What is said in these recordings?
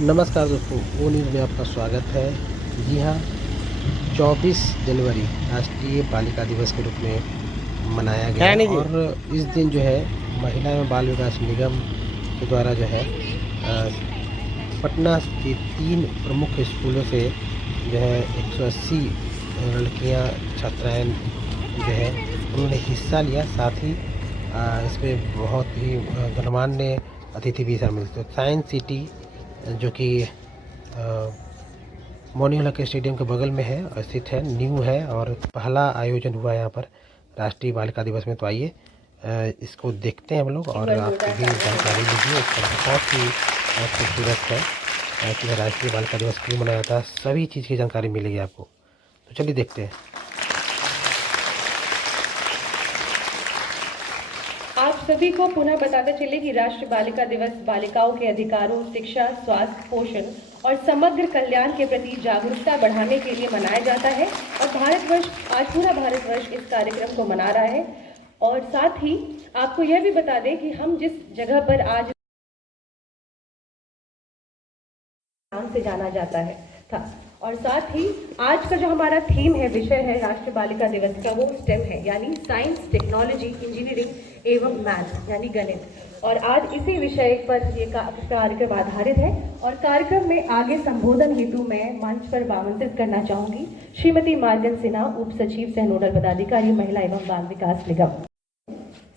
नमस्कार दोस्तों, ओ न्यूज़ में आपका स्वागत है। जी हाँ, 24 जनवरी राष्ट्रीय बालिका दिवस के रूप में मनाया गया है है नहीं जी। और इस दिन जो है महिला एवं बाल विकास निगम के द्वारा जो है पटना के 3 प्रमुख स्कूलों से जो है 180 लड़कियां छात्राएं जो है उन्होंने हिस्सा लिया। साथ ही इसमें बहुत ही गणमान्य अतिथि भी शामिल थे। साइंस सिटी जो कि मोनी के स्टेडियम के बगल में है, स्थित है, न्यू है और पहला आयोजन हुआ है यहाँ पर राष्ट्रीय बालिका दिवस में। तो आइए इसको देखते हैं हम लोग और आपको भी जानकारी लीजिए। इसका बहुत ही खूबसूरत है कि राष्ट्रीय बालिका दिवस क्यों मनाया जाता है, सभी चीज़ की जानकारी मिलेगी आपको। तो चलिए देखते हैं। आप सभी को पुनः बताते चले कि राष्ट्रीय बालिका दिवस बालिकाओं के अधिकारों, शिक्षा, स्वास्थ्य, पोषण और समग्र कल्याण के प्रति जागरूकता बढ़ाने के लिए मनाया जाता है और आज पूरा भारतवर्ष इस कार्यक्रम को मना रहा है। और साथ ही आपको यह भी बता दें कि हम जिस जगह पर आज नाम से जाना जाता है था, और साथ ही आज का जो हमारा थीम है, विषय है राष्ट्रीय बालिका दिवस का, वो स्टेम है, यानी साइंस, टेक्नोलॉजी, इंजीनियरिंग एवं मैथ यानी गणित। और आज इसी विषय पर ये कार्यक्रम आधारित है। और कार्यक्रम में आगे संबोधन हेतु मैं मंच पर आमंत्रित करना चाहूंगी श्रीमती मार्गन सिन्हा, उप सचिव सह नोडल पदाधिकारी महिला एवं बाल विकास निगम,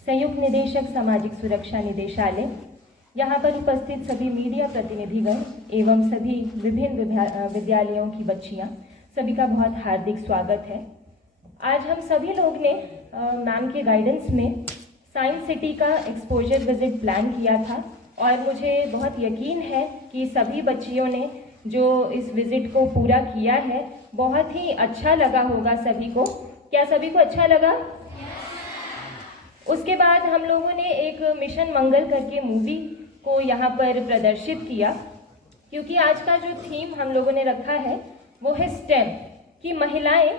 संयुक्त निदेशक सामाजिक सुरक्षा निदेशालय, यहाँ पर उपस्थित सभी मीडिया प्रतिनिधिगण एवं सभी विभिन्न विद्यालयों की बच्चियाँ, सभी का बहुत हार्दिक स्वागत है। आज हम सभी लोग ने मैम के गाइडेंस में साइंस सिटी का एक्सपोजर विजिट प्लान किया था और मुझे बहुत यकीन है कि सभी बच्चियों ने जो इस विजिट को पूरा किया है, बहुत ही अच्छा लगा होगा सभी को। क्या सभी को अच्छा लगा? उसके बाद हम लोगों ने एक मिशन मंगल करके मूवी को यहाँ पर प्रदर्शित किया, क्योंकि आज का जो थीम हम लोगों ने रखा है वो है स्टेम, कि महिलाएं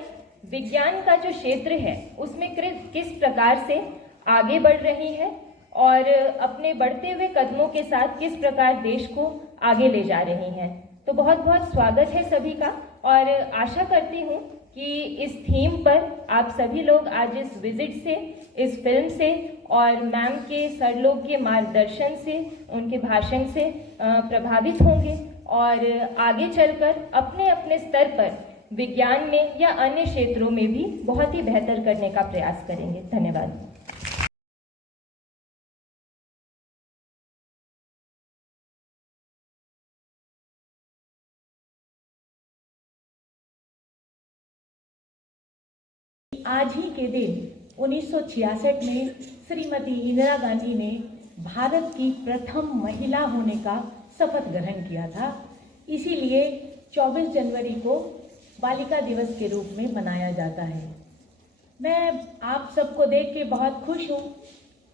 विज्ञान का जो क्षेत्र है उसमें किस प्रकार से आगे बढ़ रही है और अपने बढ़ते हुए कदमों के साथ किस प्रकार देश को आगे ले जा रही हैं। तो बहुत बहुत स्वागत है सभी का और आशा करती हूँ कि इस थीम पर आप सभी लोग आज इस विजिट से, इस फिल्म से और मैम के सर लोग के मार्गदर्शन से, उनके भाषण से प्रभावित होंगे और आगे चलकर अपने अपने स्तर पर विज्ञान में या अन्य क्षेत्रों में भी बहुत ही बेहतर करने का प्रयास करेंगे। धन्यवाद। आज ही के दिन 1966 में श्रीमती इंदिरा गांधी ने भारत की प्रथम महिला होने का शपथ ग्रहण किया था। इसीलिए 24 जनवरी को बालिका दिवस के रूप में मनाया जाता है। मैं आप सबको देख के बहुत खुश हूँ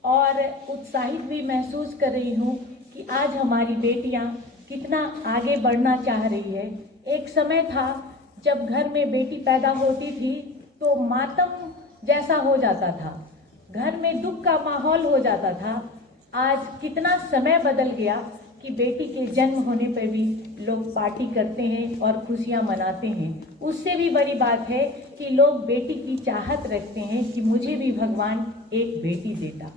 और उत्साहित भी महसूस कर रही हूँ कि आज हमारी बेटियाँ कितना आगे बढ़ना चाह रही है। एक समय था जब घर में बेटी पैदा होती थी तो मातम जैसा हो जाता था, घर में दुख का माहौल हो जाता था। आज कितना समय बदल गया कि बेटी के जन्म होने पर भी लोग पार्टी करते हैं और खुशियां मनाते हैं। उससे भी बड़ी बात है कि लोग बेटी की चाहत रखते हैं कि मुझे भी भगवान एक बेटी देता।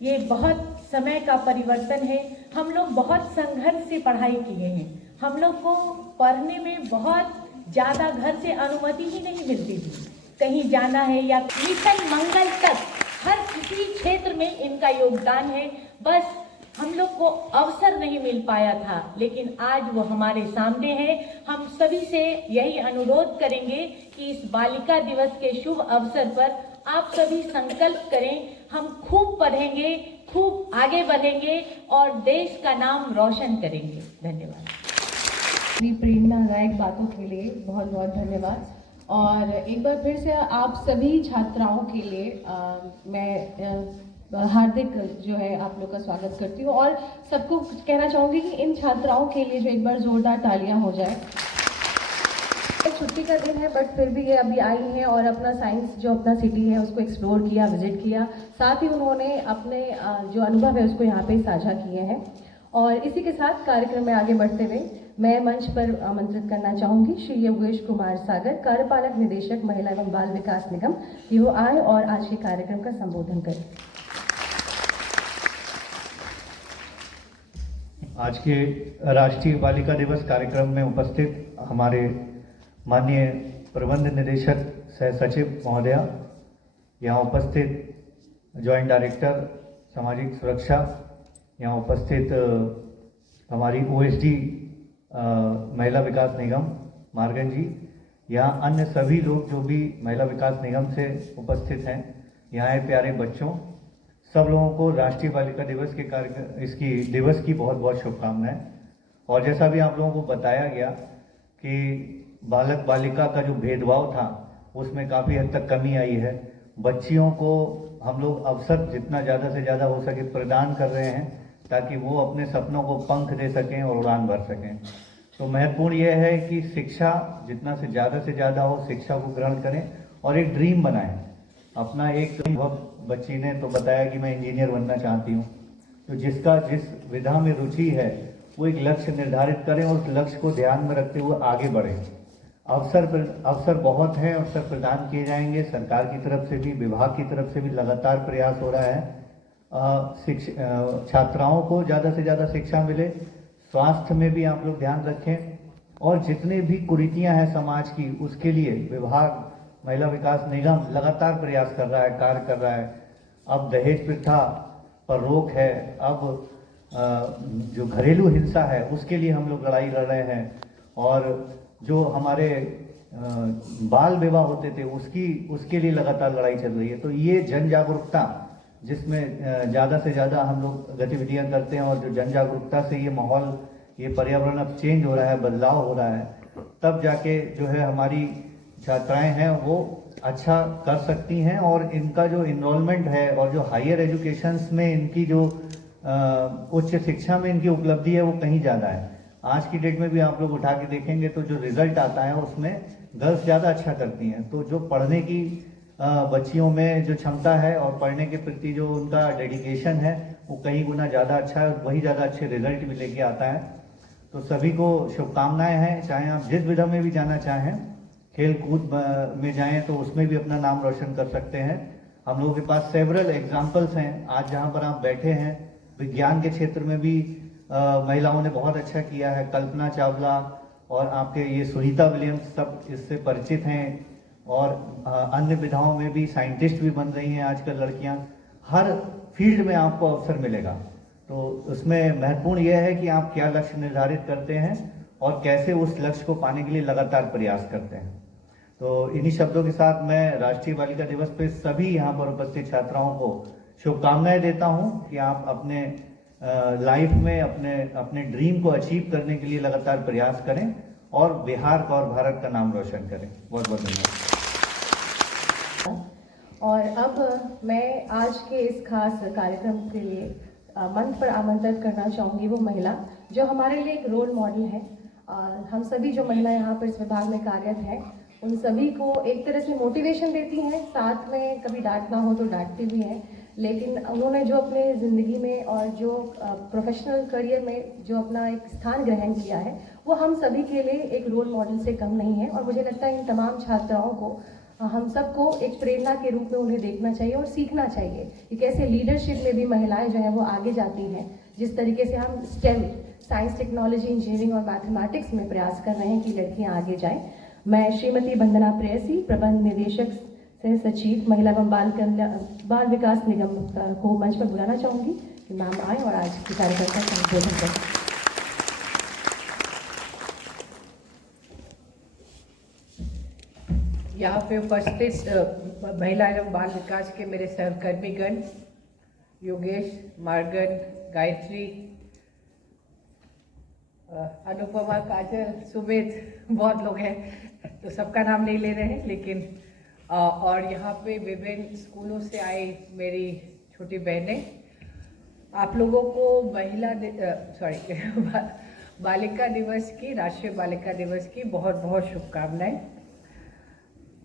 ये बहुत समय का परिवर्तन है। हम लोग बहुत संघर्ष से पढ़ाई किए हैं। हम लोग को पढ़ने में बहुत ज़्यादा घर से अनुमति ही नहीं मिलती थी। कहीं जाना है या मिशन मंगल तक हर किसी क्षेत्र में इनका योगदान है। बस हम लोग को अवसर नहीं मिल पाया था, लेकिन आज वो हमारे सामने है। हम सभी से यही अनुरोध करेंगे कि इस बालिका दिवस के शुभ अवसर पर आप सभी संकल्प करें, हम खूब पढ़ेंगे, खूब आगे बढ़ेंगे और देश का नाम रोशन करेंगे। धन्यवाद। प्रेरणादायक बातों के लिए बहुत बहुत धन्यवाद। और एक बार फिर से आप सभी छात्राओं के लिए मैं हार्दिक जो है आप लोग का स्वागत करती हूँ और सबको कहना चाहूँगी कि इन छात्राओं के लिए जो एक बार जोरदार तालियां हो जाए। छुट्टी का दिन है बट फिर भी ये अभी आई हैं और अपना साइंस जो अपना सिटी है उसको एक्सप्लोर किया, विजिट किया। साथ ही उन्होंने अपने जो अनुभव है उसको यहाँ पे साझा किए हैं। और इसी के साथ कार्यक्रम में आगे बढ़ते हुए मैं मंच पर आमंत्रित करना चाहूंगी श्री योगेश कुमार सागर, कार्यपालक निदेशक महिला एवं बाल विकास निगम, कि वो आए और आज के कार्यक्रम का संबोधन करें। आज के राष्ट्रीय बालिका दिवस कार्यक्रम में उपस्थित हमारे माननीय प्रबंध निदेशक सह सचिव महोदया, यहाँ उपस्थित जॉइंट डायरेक्टर सामाजिक सुरक्षा, यहाँ उपस्थित हमारी ओएसडी महिला विकास निगम मार्गन जी, यहाँ अन्य सभी लोग जो भी महिला विकास निगम से उपस्थित हैं, यहाँ आए प्यारे बच्चों, सब लोगों को राष्ट्रीय बालिका दिवस के इसकी दिवस की बहुत बहुत शुभकामनाएं। और जैसा भी आप लोगों को बताया गया कि बालक बालिका का जो भेदभाव था उसमें काफ़ी हद तक कमी आई है। बच्चियों को हम लोग अवसर जितना ज़्यादा से ज़्यादा हो सके प्रदान कर रहे हैं ताकि वो अपने सपनों को पंख दे सकें और उड़ान भर सकें। तो महत्वपूर्ण यह है कि शिक्षा जितना से ज़्यादा हो, शिक्षा को ग्रहण करें और एक ड्रीम बनाएं अपना। एक बच्ची ने तो बताया कि मैं इंजीनियर बनना चाहती हूँ, तो जिसका जिस विधा में रुचि है वो एक लक्ष्य निर्धारित करें और उस लक्ष्य को ध्यान में रखते हुए आगे बढ़ें। अवसर बहुत हैं, अवसर प्रदान किए जाएंगे। सरकार की तरफ से भी, विभाग की तरफ से भी लगातार प्रयास हो रहा है छात्राओं को ज़्यादा से ज़्यादा शिक्षा मिले। स्वास्थ्य में भी आप लोग ध्यान रखें और जितने भी कुरीतियां हैं समाज की उसके लिए विभाग महिला विकास निगम लगातार प्रयास कर रहा है, कार्य कर रहा है। अब दहेज प्रथा पर रोक है, अब जो घरेलू हिंसा है उसके लिए हम लोग लड़ाई लड़ रहे हैं, और जो हमारे बाल विवाह होते थे उसके लिए लगातार लड़ाई चल रही है। तो ये जन जागरूकता जिसमें ज़्यादा से ज़्यादा हम लोग गतिविधियां करते हैं और जो जन जागरूकता से ये माहौल, ये पर्यावरण अब चेंज हो रहा है, बदलाव हो रहा है, तब जाके जो है हमारी छात्राएं हैं वो अच्छा कर सकती हैं और इनका जो इनरोलमेंट है और जो हायर एजुकेशंस में इनकी जो उच्च शिक्षा में इनकी उपलब्धि है वो कहीं ज़्यादा है। आज की डेट में भी आप लोग उठा के देखेंगे तो जो रिजल्ट आता है उसमें गर्ल्स ज़्यादा अच्छा करती हैं। तो जो पढ़ने की बच्चियों में जो क्षमता है और पढ़ने के प्रति जो उनका डेडिकेशन है वो कई गुना ज़्यादा अच्छा है और वही ज़्यादा अच्छे रिजल्ट भी लेके आता है। तो सभी को शुभकामनाएं हैं। चाहे आप जिस विधा में भी जाना चाहें, खेल कूद में जाएं तो उसमें भी अपना नाम रोशन कर सकते हैं। हम लोगों के पास सेवरल एग्जाम्पल्स हैं। आज जहाँ पर आप बैठे हैं, विज्ञान के क्षेत्र में भी महिलाओं ने बहुत अच्छा किया है। कल्पना चावला और आपके ये सुनीता विलियम्स सब इससे परिचित हैं, और अन्य विधाओं में भी साइंटिस्ट भी बन रही हैं आजकल लड़कियां। हर फील्ड में आपको अवसर मिलेगा। तो उसमें महत्वपूर्ण यह है कि आप क्या लक्ष्य निर्धारित करते हैं और कैसे उस लक्ष्य को पाने के लिए लगातार प्रयास करते हैं। तो इन्हीं शब्दों के साथ मैं राष्ट्रीय बालिका दिवस पे सभी यहाँ पर उपस्थित छात्राओं को शुभकामनाएं देता हूँ कि आप अपने लाइफ में अपने ड्रीम को अचीव करने के लिए लगातार प्रयास करें और बिहार का और भारत का नाम रोशन करें। बहुत बहुत धन्यवाद। और अब मैं आज के इस खास कार्यक्रम के लिए मंच पर आमंत्रित करना चाहूँगी वो महिला जो हमारे लिए एक रोल मॉडल है। हम सभी जो महिला यहाँ पर इस विभाग में कार्यरत हैं उन सभी को एक तरह से मोटिवेशन देती हैं, साथ में कभी डांटना हो तो डांटती भी हैं, लेकिन उन्होंने जो अपने ज़िंदगी में और जो प्रोफेशनल करियर में जो अपना एक स्थान ग्रहण किया है वो हम सभी के लिए एक रोल मॉडल से कम नहीं है। और मुझे लगता है इन तमाम छात्राओं को हम सबको एक प्रेरणा के रूप में उन्हें देखना चाहिए और सीखना चाहिए कि कैसे लीडरशिप में भी महिलाएं जो है वो आगे जाती हैं। जिस तरीके से हम स्टेम, साइंस, टेक्नोलॉजी, इंजीनियरिंग और मैथमेटिक्स में प्रयास कर रहे हैं कि लड़कियां आगे जाएं। मैं श्रीमती वंदना प्रेयसी, प्रबंध निदेशक सह सचिव महिला एवं बाल विकास निगम को मंच पर बुलाना चाहूँगी कि मैम आए और आज के कार्यक्रम का संबोधन करें। यहाँ पे उपस्थित महिला एवं बाल विकास के मेरे सहकर्मीगण योगेश, मार्गन, गायत्री, अनुपमा, काजल, सुमित, बहुत लोग हैं तो सबका नाम नहीं ले रहे हैं, लेकिन और यहाँ पे विभिन्न स्कूलों से आई मेरी छोटी बहनें, आप लोगों को बालिका दिवस की, राष्ट्रीय बालिका दिवस की बहुत बहुत शुभकामनाएं।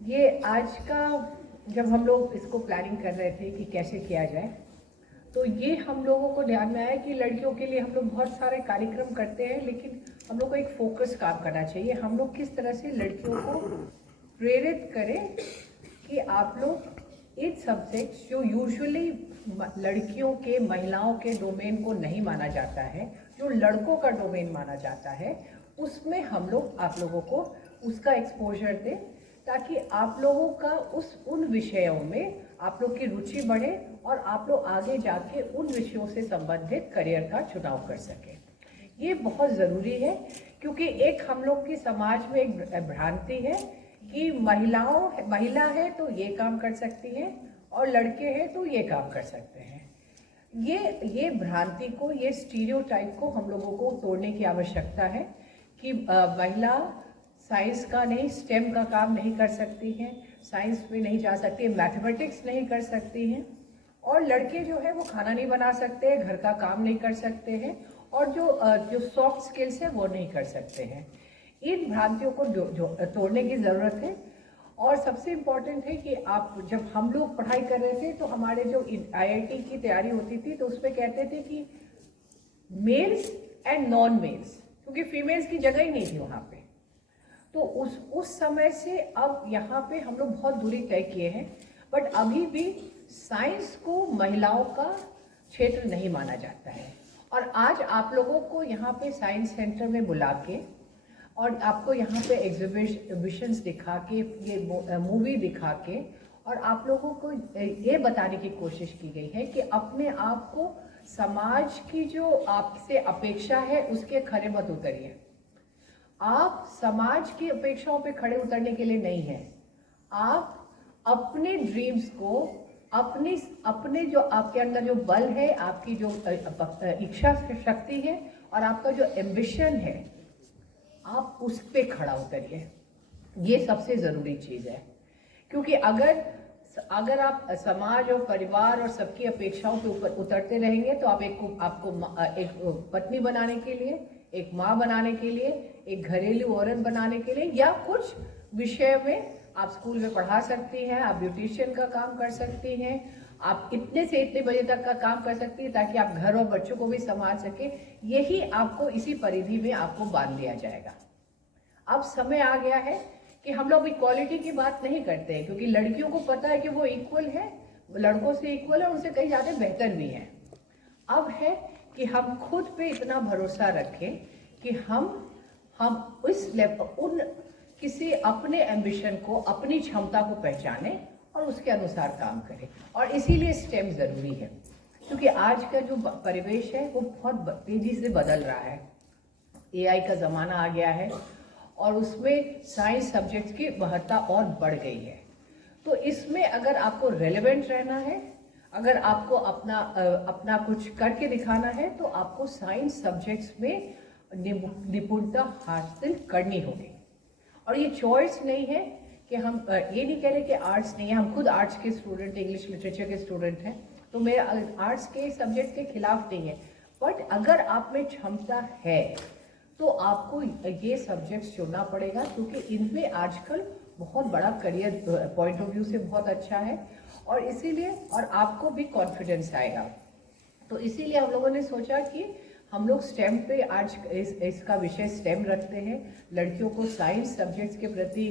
ये आज का जब हम लोग इसको प्लानिंग कर रहे थे कि कैसे किया जाए, तो ये हम लोगों को ध्यान में आया कि लड़कियों के लिए हम लोग बहुत सारे कार्यक्रम करते हैं, लेकिन हम लोग को एक फोकस काम करना चाहिए। हम लोग किस तरह से लड़कियों को प्रेरित करें कि आप लोग इन सब्जेक्ट्स जो यूजुअली लड़कियों के, महिलाओं के डोमेन को नहीं माना जाता है, जो लड़कों का डोमेन माना जाता है, उसमें हम लोग आप लोगों को उसका एक्सपोजर दें, ताकि आप लोगों का उन विषयों में आप लोग की रुचि बढ़े और आप लोग आगे जाके उन विषयों से संबंधित करियर का चुनाव कर सकें। ये बहुत ज़रूरी है, क्योंकि एक हम लोग के समाज में एक भ्रांति है कि महिला है तो ये काम कर सकती है और लड़के हैं तो ये काम कर सकते हैं। ये भ्रांति को, ये स्टीरियोटाइप को हम लोगों को तोड़ने की आवश्यकता है कि महिला साइंस का नहीं, स्टेम का काम नहीं कर सकती हैं, साइंस में नहीं जा सकती, मैथमेटिक्स नहीं कर सकती हैं, और लड़के जो है वो खाना नहीं बना सकते, घर का काम नहीं कर सकते हैं, और जो सॉफ्ट स्किल्स है वो नहीं कर सकते हैं। इन भ्रांतियों को जो तोड़ने की ज़रूरत है। और सबसे इम्पॉर्टेंट है कि आप, जब हम लोग पढ़ाई कर रहे थे तो हमारे जो IIT की तैयारी होती थी तो उसमें कहते थे कि मेल्स एंड नॉन मेल्स, क्योंकि फीमेल्स की जगह ही नहीं थी वहाँ पे। तो उस समय से अब यहाँ पे हम लोग बहुत दूरी तय किए हैं, बट अभी भी साइंस को महिलाओं का क्षेत्र नहीं माना जाता है। और आज आप लोगों को यहाँ पे साइंस सेंटर में बुला के और आपको यहाँ पे एग्जीबिशंस दिखा के, ये मूवी दिखा के, और आप लोगों को ये बताने की कोशिश की गई है कि अपने आप को समाज की जो आपसे अपेक्षा है उसके खरे मत उतरिए। आप समाज की अपेक्षाओं पे खड़े उतरने के लिए नहीं हैं। आप अपने ड्रीम्स को, अपने जो आपके अंदर जो बल है, आपकी जो इच्छा शक्ति है और आपका जो एम्बिशन है, आप उस पे खड़ा उतरिए। ये सबसे ज़रूरी चीज़ है, क्योंकि अगर आप समाज और परिवार और सबकी अपेक्षाओं के ऊपर उतरते रहेंगे तो आपको एक पत्नी बनाने के लिए, एक माँ बनाने के लिए, एक घरेलू औरत बनाने के लिए, या कुछ विषय में आप स्कूल में पढ़ा सकती हैं, आप ब्यूटिशियन का काम कर सकती हैं, आप इतने से इतने बजे तक का काम कर सकती हैं ताकि आप घर और बच्चों को भी संभाल सके। यही आपको इसी परिधि में आपको बांध लिया जाएगा। अब समय आ गया है कि हम लोग इक्वालिटी की बात नहीं करते हैं, क्योंकि लड़कियों को पता है कि वो इक्वल है, लड़कों से इक्वल है, उनसे कहीं ज़्यादा बेहतर भी है। अब है कि हम खुद पे इतना भरोसा रखें कि हम उस लेवल किसी अपने एम्बिशन को, अपनी क्षमता को पहचाने और उसके अनुसार काम करें। और इसीलिए स्टेम ज़रूरी है, क्योंकि आज का जो परिवेश है वो बहुत तेज़ी से बदल रहा है। AI का ज़माना आ गया है और उसमें साइंस सब्जेक्ट्स की महत्ता और बढ़ गई है। तो इसमें अगर आपको रेलेवेंट रहना है, अगर आपको अपना कुछ करके दिखाना है, तो आपको साइंस सब्जेक्ट्स में निपुणता हासिल करनी होगी। और ये चॉइस नहीं है कि हम ये नहीं कह रहे कि आर्ट्स नहीं है। हम खुद आर्ट्स के स्टूडेंट, इंग्लिश लिटरेचर के स्टूडेंट हैं, तो मेरा आर्ट्स के सब्जेक्ट के खिलाफ नहीं है, बट अगर आप में क्षमता है तो आपको ये सब्जेक्ट्स चुनना पड़ेगा, क्योंकि इनमें आजकल बहुत बड़ा करियर पॉइंट ऑफ व्यू से बहुत अच्छा है, और इसीलिए और आपको भी कॉन्फिडेंस आएगा। तो इसीलिए हम लोगों ने सोचा कि हम लोग स्टेम पे आज इसका विषय स्टेम रखते हैं, लड़कियों को साइंस सब्जेक्ट्स के प्रति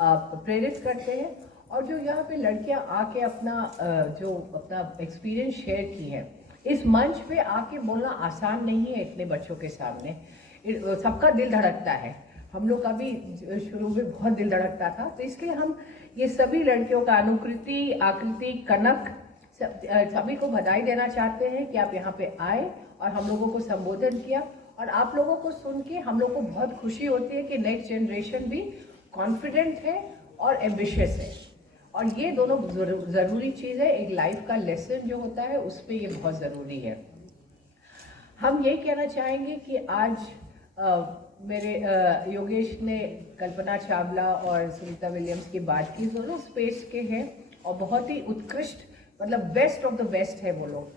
प्रेरित करते हैं, और जो यहाँ पे लड़कियाँ आके अपना एक्सपीरियंस शेयर की हैं, इस मंच पे आके बोलना आसान नहीं है इतने बच्चों के सामने। सबका दिल धड़कता है, हम लोग का भी शुरू में बहुत दिल धड़कता था, तो इसलिए हम ये सभी लड़कियों का अनुकृति, आकृति, कनक सभी को बधाई देना चाहते हैं कि आप यहाँ पे आए और हम लोगों को संबोधन किया। और आप लोगों को सुन के हम लोग को बहुत खुशी होती है कि नेक्स्ट जनरेशन भी कॉन्फिडेंट है और एम्बिशियस है, और ये दोनों ज़रूरी चीज़ है। एक लाइफ का लेसन जो होता है उस पर ये बहुत ज़रूरी है। हम ये कहना चाहेंगे कि आज मेरे योगेश ने कल्पना चावला और सुनीता विलियम्स की बात की, दोनों स्पेस के हैं और बहुत ही उत्कृष्ट, मतलब बेस्ट ऑफ द बेस्ट है वो लोग।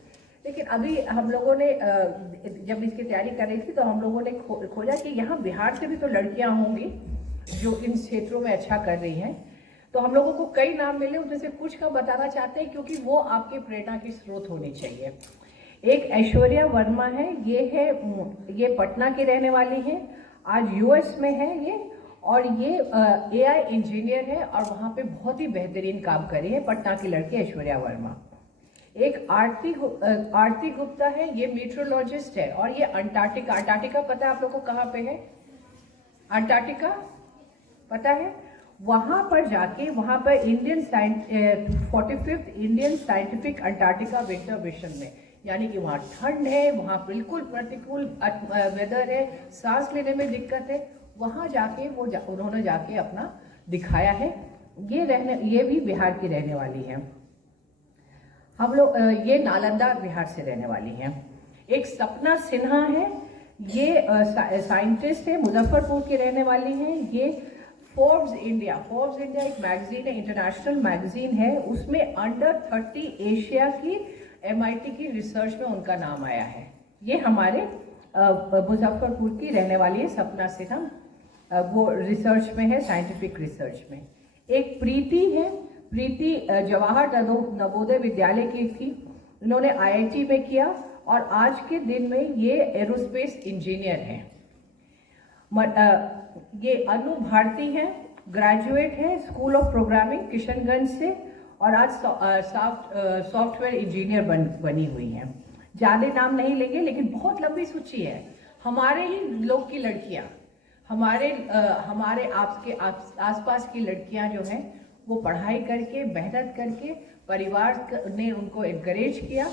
लेकिन अभी हम लोगों ने जब इसकी तैयारी कर रही थी तो हम लोगों ने खोजा कि यहाँ बिहार से भी तो लड़कियाँ होंगी जो इन क्षेत्रों में अच्छा कर रही हैं। तो हम लोगों को कई नाम मिले, उनमें से कुछ का बताना चाहते हैं, क्योंकि वो आपके प्रेरणा की स्रोत होनी चाहिए। एक ऐश्वर्या वर्मा है, ये पटना की रहने वाली है। आज यूएस में है ये, और ये एआई इंजीनियर है और वहाँ पे बहुत ही बेहतरीन काम कर रही है, पटना की लड़की ऐश्वर्या वर्मा। एक आरती गुप्ता है, ये मीट्रोलॉजिस्ट है और ये अंटार्कटिका पता है आप लोगों को कहाँ पे है? अंटार्कटिका पता है? वहाँ पर जाके वहाँ पर 45th Indian scientific Antarctica winter mission में, यानी कि वहाँ ठंड है, वहाँ बिल्कुल प्रतिकूल वेदर है, सांस लेने में दिक्कत है, वहाँ जाके उन्होंने जाके अपना दिखाया है। ये भी बिहार की रहने वाली है। हम लोग ये नालंदा बिहार से रहने वाली हैं। एक सपना सिन्हा है, ये साइंटिस्ट है, मुजफ्फरपुर की रहने वाली हैं। ये फोर्ब्स इंडिया एक मैगजीन है, इंटरनेशनल मैगजीन है, उसमें अंडर 30 एशिया की MIT की रिसर्च में उनका नाम आया है। ये हमारे मुजफ्फरपुर की रहने वाली है सपना सिन्हा, वो रिसर्च में है, साइंटिफिक रिसर्च में। एक प्रीति है, प्रीति जवाहर नवोदय विद्यालय की थी, इन्होंने IIT में किया और आज के दिन में ये एरोस्पेस इंजीनियर हैं। ये अनु भारती हैं, ग्रेजुएट है स्कूल ऑफ प्रोग्रामिंग किशनगंज से और आज सॉफ्टवेयर इंजीनियर बनी हुई हैं। ज़्यादा नाम नहीं लेंगे लेकिन बहुत लंबी सूची है। हमारे ही लोग की लड़कियां, हमारे आसपास की लड़कियां जो हैं वो पढ़ाई करके मेहनत करके परिवार ने उनको एनकरेज किया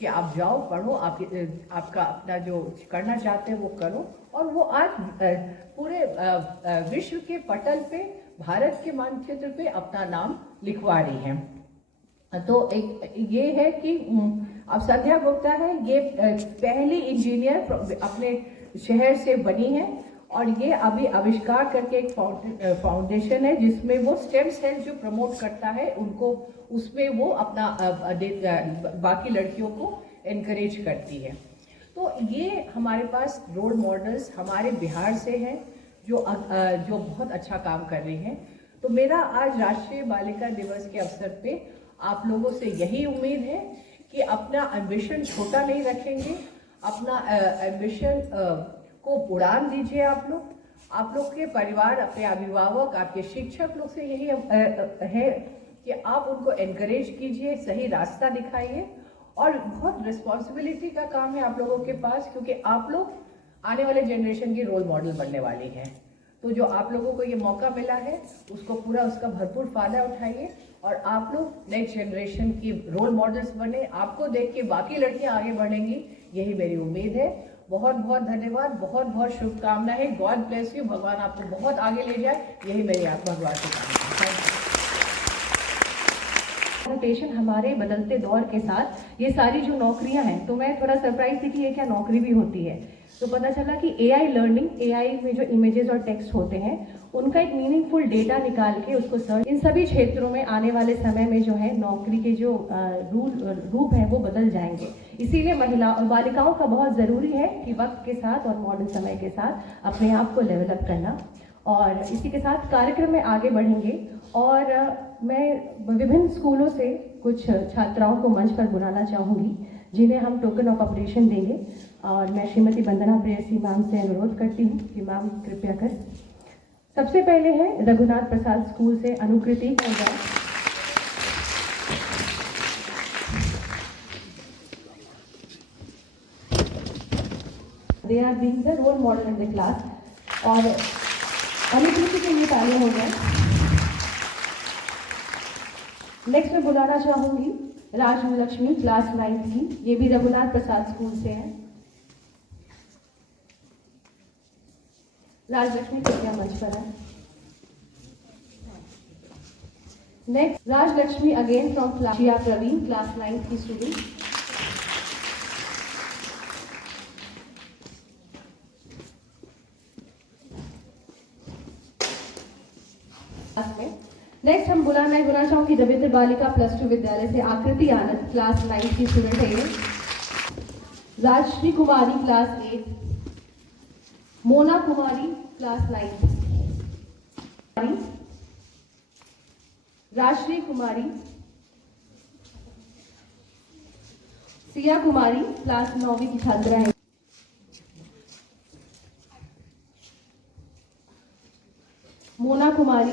कि आप जाओ पढ़ो, आपका अपना जो करना चाहते हैं वो करो, और वो आज पूरे विश्व के पटल पे भारत के मानचित्र पे अपना नाम लिखवा रही हैं। तो एक ये है कि अब संध्या गुप्ता है, ये पहली इंजीनियर अपने शहर से बनी है और ये अभी आविष्कार करके एक फाउंडेशन है जिसमें वो स्टेम सेल जो प्रमोट करता है उनको, उसमें वो अपना बाकी लड़कियों को एनकरेज करती है। तो ये हमारे पास रोल मॉडल्स हमारे बिहार से हैं जो बहुत अच्छा काम कर रही हैं। तो मेरा आज राष्ट्रीय बालिका दिवस के अवसर पे आप लोगों से यही उम्मीद है कि अपना एम्बिशन छोटा नहीं रखेंगे, अपना एम्बिशन को उड़ान दीजिए। आप लोग के परिवार, अपने अभिभावक, आपके शिक्षक लोग से यही है कि आप उनको एनकरेज कीजिए, सही रास्ता दिखाइए, और बहुत रिस्पॉन्सिबिलिटी का काम है आप लोगों के पास, क्योंकि आप लोग आने वाले जनरेशन की रोल मॉडल बनने वाली हैं। तो जो आप लोगों को ये मौका मिला है उसको उसका भरपूर फायदा उठाइए और आप लोग नेक्स्ट जनरेशन की रोल मॉडल्स बने। आपको देख के बाकी लड़कियां आगे बढ़ेंगी, यही मेरी उम्मीद है। बहुत बहुत धन्यवाद, बहुत बहुत शुभकामनाएं। गॉड ब्लेस यू, भगवान आपको बहुत आगे ले जाए, यही मेरी आप भगवान से कामना है। पेशेंट हमारे बदलते दौर के साथ ये सारी जो नौकरियां हैं, तो मैं थोड़ा सरप्राइज थी कि ये क्या नौकरी भी होती है। तो पता चला कि AI लर्निंग, AI में जो इमेजेस और टेक्स्ट होते हैं उनका एक मीनिंगफुल डेटा निकाल के उसको सर्च, इन सभी क्षेत्रों में आने वाले समय में जो है नौकरी के जो रूप है वो बदल जाएंगे। इसीलिए महिला और बालिकाओं का बहुत ज़रूरी है कि वक्त के साथ और मॉडर्न समय के साथ अपने आप को लेवल अप करना। और इसी के साथ कार्यक्रम में आगे बढ़ेंगे और मैं विभिन्न स्कूलों से कुछ छात्राओं को मंच पर बुलाना चाहूँगी जिन्हें हम टोकन ऑफ ऑपरेशन देंगे। और मैं श्रीमती वंदना प्रेयसी मैम से अनुरोध करती हूँ कि मैम कृपया कर। सबसे पहले है रघुनाथ प्रसाद स्कूल से अनुकृति होगा। They are being the role model in the class। और अनुकृति के लिए तालियां हो जाए। नेक्स्ट मैं बुलाना चाहूंगी राजलक्ष्मी क्लास 9 की, ये भी रघुनाथ प्रसाद स्कूल से है। राजलक्ष्मी कृपया मंच पर है। Next Rajalakshmi again from class Praveen class 9 की स्टूडेंट। नेक्स्ट हम बुलाना चाहूंगी रविंद्र बालिका +2 विद्यालय से आकृति आनंद क्लास 9 की स्टूडेंट है ये। राजश्री कुमारी क्लास 8, मोना कुमारी क्लास 9, राजश्री कुमारी, सिया कुमारी क्लास 9वीं की छात्रा है। मोना कुमारी,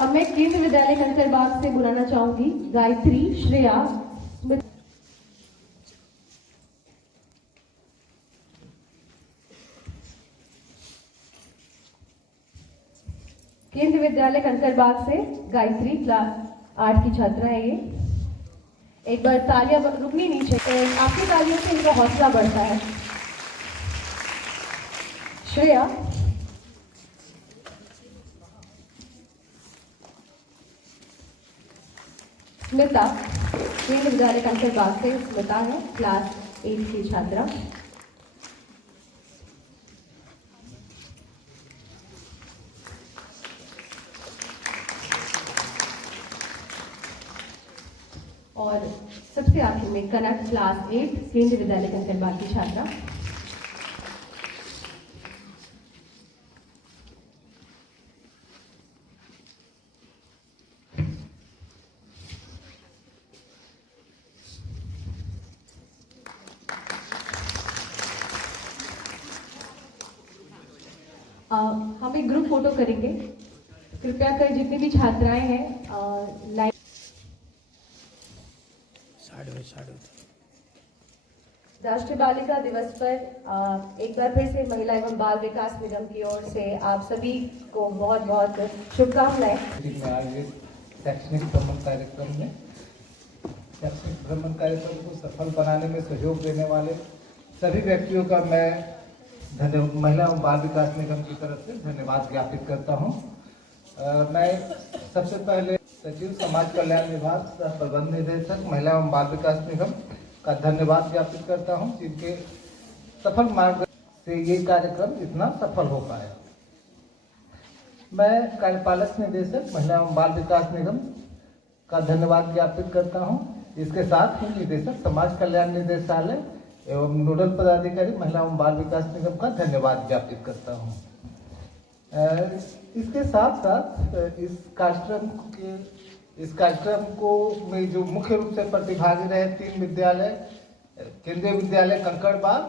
अब मैं केंद्रीय विद्यालय कंकरबाग से बुलाना चाहूंगी गायत्री, श्रेया, केंद्रीय विद्यालय कंकरबाग से गायत्री क्लास 8 की छात्रा है ये। एक बार तालियां रुकनी नहीं चाहिए, आपकी तालियों से इनका हौसला बढ़ता है। श्रेया, स्मिता, केंद्रीय विद्यालय कंकरबाग से स्मिता है, क्लास 8 की छात्रा। और सबसे आखिर में कनक, क्लास 8, केंद्रीय विद्यालय कंकरबाग की छात्रा। हम एक ग्रुप फोटो करेंगे। कृपया कर जितनी भी छात्राएं हैं लाइन। राष्ट्रीय बालिका दिवस पर एक बार फिर से महिला एवं बाल विकास निगम की ओर से आप सभी को बहुत बहुत शुभकामनाएं। शैक्षणिक भ्रमण कार्यक्रम में शैक्षणिक भ्रमण कार्यक्रम को सफल बनाने में सहयोग देने वाले सभी व्यक्तियों का मैं महिला एवं बाल विकास निगम की तरफ से धन्यवाद ज्ञापित करता हूं। मैं सबसे पहले सचिव समाज कल्याण विभाग सह प्रबंध निदेशक महिला एवं बाल विकास निगम का धन्यवाद ज्ञापित करता हूं, जिनके सफल मार्गदर्शन से ये कार्यक्रम इतना सफल हो पाया। मैं कार्यपालक निदेशक महिला एवं बाल विकास निगम का धन्यवाद ज्ञापित करता हूं। इसके साथ ही निदेशक समाज कल्याण निदेशालय एवं नोडल पदाधिकारी महिला एवं बाल विकास निगम का धन्यवाद ज्ञापित करता हूं। इसके साथ साथ इस कार्यक्रम को में जो मुख्य रूप से प्रतिभागी रहे 3 विद्यालय, केंद्रीय विद्यालय कंकड़बाग,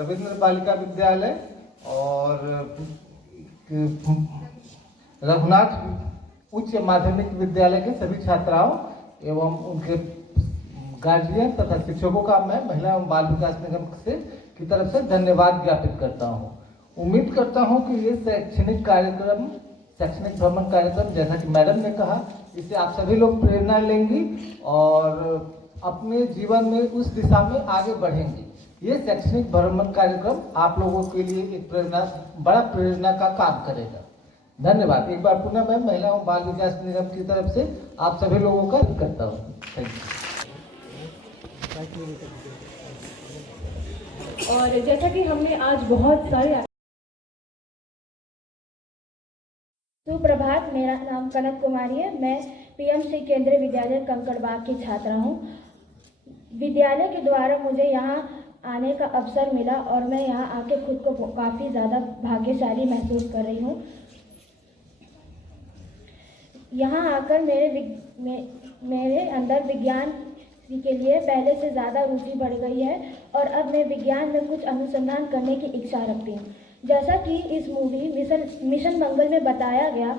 रविंद्र बालिका विद्यालय और रघुनाथ उच्च माध्यमिक विद्यालय के सभी छात्राओं एवं उनके गार्जियन तथा शिक्षकों का मैं महिला एवं बाल विकास निगम से की तरफ से धन्यवाद ज्ञापित करता हूं। उम्मीद करता हूं कि ये शैक्षणिक भ्रमण कार्यक्रम जैसा कि मैडम ने कहा, इससे आप सभी लोग प्रेरणा लेंगी और अपने जीवन में उस दिशा में आगे बढ़ेंगे। ये शैक्षणिक भ्रमण कार्यक्रम आप लोगों के लिए एक बड़ा प्रेरणा का काम करेगा। धन्यवाद। एक बार पुनः मैं महिला एवं बाल विकास निगम की तरफ से आप सभी लोगों का करता हूँ। Thank you. और जैसा कि हमने आज बहुत सारे सुप्रभात, मेरा नाम कनक कुमारी है। मैं पीएमसी केंद्रीय विद्यालय कंकड़बाग की छात्रा हूँ। विद्यालय के द्वारा मुझे यहाँ आने का अवसर मिला और मैं यहाँ आके खुद को काफ़ी ज़्यादा भाग्यशाली महसूस कर रही हूँ। यहाँ आकर मेरे अंदर विज्ञान के लिए पहले से ज़्यादा रुचि बढ़ गई है और अब मैं विज्ञान में कुछ अनुसंधान करने की इच्छा रखती हूँ। जैसा कि इस मूवी मिशन मंगल में बताया गया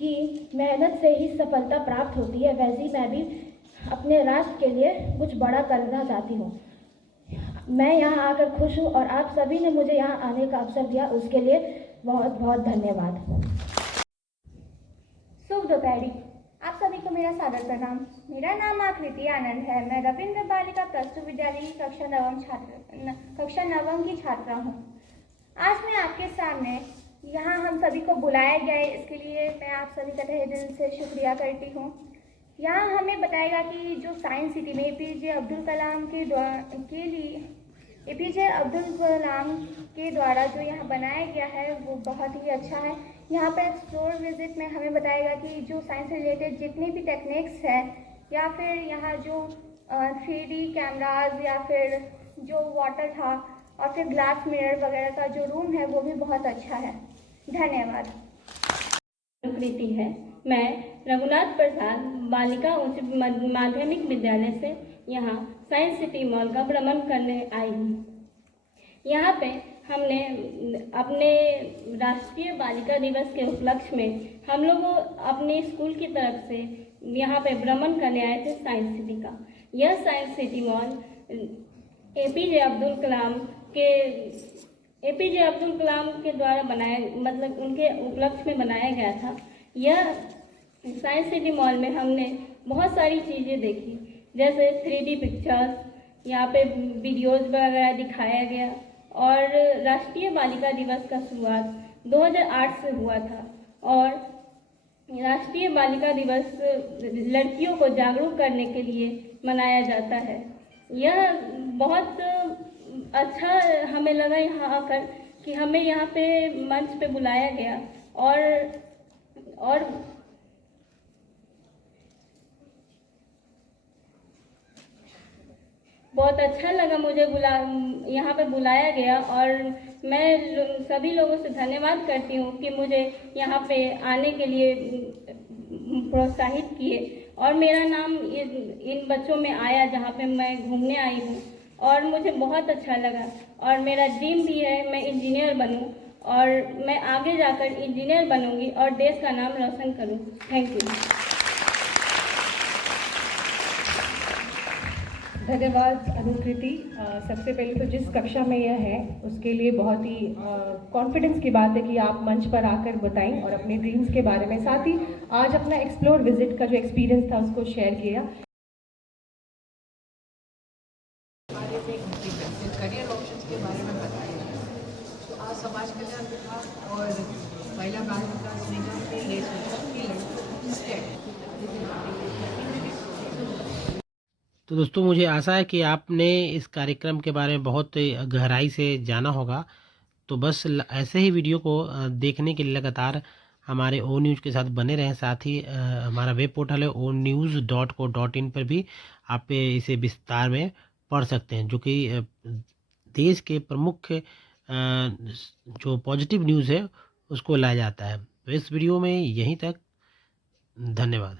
कि मेहनत से ही सफलता प्राप्त होती है, वैसे ही मैं भी अपने राष्ट्र के लिए कुछ बड़ा करना चाहती हूँ। मैं यहाँ आकर खुश हूँ और आप सभी ने मुझे यहाँ आने का अवसर दिया, उसके लिए बहुत बहुत धन्यवाद। शुभ दोपहरी, आप सभी को मेरा सादर प्रणाम। मेरा नाम आकृति आनंद है। मैं रविंद्र बालिका +2 विद्यालय की कक्षा 9 की छात्रा हूँ। आज मैं आपके सामने यहाँ हम सभी को बुलाया गया है, इसके लिए मैं आप सभी का तहे दिल से शुक्रिया करती हूँ। यहाँ हमें बताएगा कि जो साइंस सिटी में एपीजे अब्दुल कलाम के द्वारा जो यहाँ बनाया गया है वो बहुत ही अच्छा है। यहाँ पर एक्सप्लोर विजिट में हमें बताएगा कि जो साइंस रिलेटेड जितनी भी टेक्निक्स है या फिर यहाँ जो 3D कैमराज या फिर जो वाटर था और फिर ग्लास मिरर वगैरह का जो रूम है वो भी बहुत अच्छा है। धन्यवाद। कृति है। मैं रघुनाथ प्रसाद बालिका उच्च माध्यमिक विद्यालय से यहाँ साइंस सिटी मॉल का भ्रमण करने आई हूँ। यहाँ पे हमने अपने राष्ट्रीय बालिका दिवस के उपलक्ष्य में हम लोग अपने स्कूल की तरफ से यहाँ पे भ्रमण करने आए थे साइंस सिटी का। यह science city mall APJ Abdul Kalam के द्वारा बनाया, मतलब उनके उपलक्ष्य में बनाया गया था। यह साइंस सिटी मॉल में हमने बहुत सारी चीज़ें देखी, जैसे 3D पिक्चर्स, यहाँ पे वीडियोज़ वगैरह दिखाया गया। और राष्ट्रीय बालिका दिवस का शुरुआत 2008 से हुआ था और राष्ट्रीय बालिका दिवस लड़कियों को जागरूक करने के लिए मनाया जाता है। यह बहुत अच्छा हमें लगा यहाँ आकर कि हमें यहाँ पे मंच पे बुलाया गया और बहुत अच्छा लगा मुझे यहाँ पे बुलाया गया। और मैं सभी लोगों से धन्यवाद करती हूँ कि मुझे यहाँ पे आने के लिए प्रोत्साहित किए और मेरा नाम इन बच्चों में आया जहाँ पे मैं घूमने आई हूँ और मुझे बहुत अच्छा लगा। और मेरा ड्रीम भी है मैं इंजीनियर बनूँ और मैं आगे जाकर इंजीनियर बनूँगी और देश का नाम रोशन करूँ। Thank you. धन्यवाद अनुकृति। सबसे पहले तो जिस कक्षा में यह है उसके लिए बहुत ही कॉन्फिडेंस की बात है कि आप मंच पर आकर बताएं और अपने ड्रीम्स के बारे में, साथ ही आज अपना एक्सप्लोर विजिट का जो एक्सपीरियंस था उसको शेयर किया। करियर ऑप्शंस के बारे में बताया। तो आज समाज कल्याण विभाग और महिला बाल विकास निगम ने ये सोचा कि तो दोस्तों मुझे आशा है कि आपने इस कार्यक्रम के बारे में बहुत गहराई से जाना होगा। तो बस ऐसे ही वीडियो को देखने के लिए लगातार हमारे ओ न्यूज़ के साथ बने रहें। साथ ही हमारा वेब पोर्टल है onews.co.in पर भी आप इसे विस्तार में पढ़ सकते हैं, जो कि देश के प्रमुख जो पॉजिटिव न्यूज़ है उसको लाया जाता है। तो इस वीडियो में यहीं तक, धन्यवाद।